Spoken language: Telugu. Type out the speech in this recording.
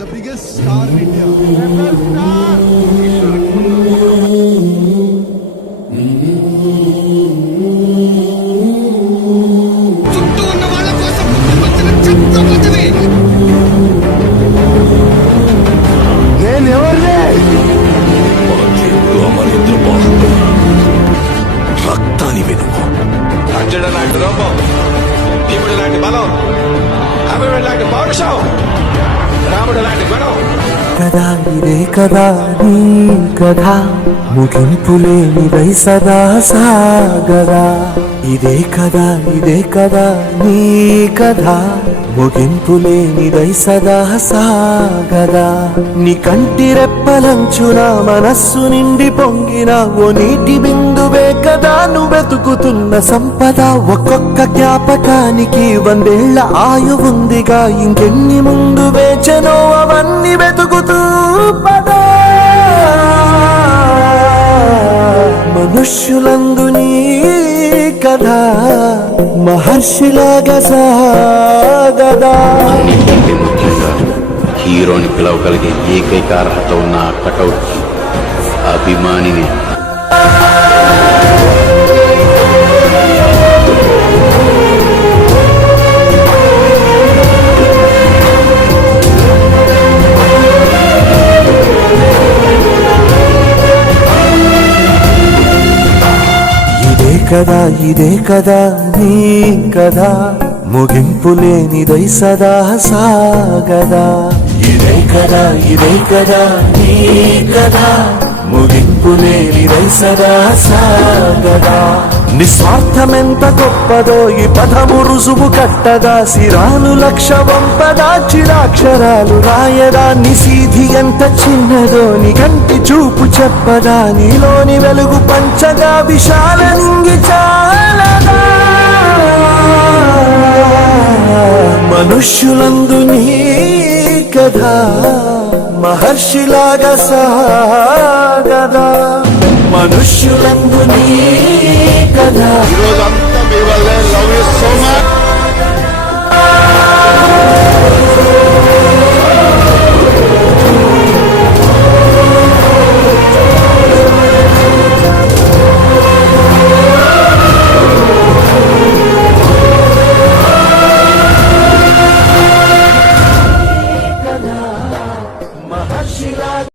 the biggest star in India. చుట్టూ ఉన్న వాళ్ళ కోసం పుట్టుకొచ్చిన ఛత్రపతివి. నేను ఎవరిని? రక్తాన్ని వెనుకో అర్జునుడు లాంటి రూపం, భీముడు లాంటి బలం, అభిమన్యుడు లాంటి పౌరుషం, రాముడు లాంటి గుణం. కదా ఇదే కదా నీ కథ, ముగింపులేనిదై సదా సాగదా. ఇదే కదా నీ కథ, ముగింపులేనిదై సదా సాగదా. నీ కంటి రెప్పలంచున మనస్సు నిండి పొంగిన ఓ నీటి బిందువే కదా నువ్వు వెతుకుతున్న సంపద. ఒక్కొక్క జ్ఞాపకానికి 100 ఏళ్ల ఆయువుందిగా, ఇంకెన్ని ముందు వేచనో అవన్నీ వెతుకుతూ పదా. మనుష్యులందు నీ కథ మహర్షిలాగా సాగదా. అన్నింటికంటే ముఖ్యంగా హీరోని పిలవగలిగే ఏకైక అర్హత ఉన్న కటౌట్ అభిమానిని. ఇదే కదా నీ కదా, ముగింపులేనిదై సదా సాగదా. ఇదే కదా నీ కదా, ముగింపులేనిదై సదా సాగదా. నిస్వార్థమెంత గొప్పదో ఈ పదము రుజువు కట్టదా. సిరాలు లక్ష వంపదా, చిరాక్షరాలు రాయదా. నిశీధి ఎంత చిన్నదో నీ కంటి చూపు చెప్పదా. నీలోని వెలుగు పంచగా విశాల నింగి చాలదా. మనుష్యులందు నీ కథ మహర్షిలాగా సాగదా. మనుష్యులందు నీ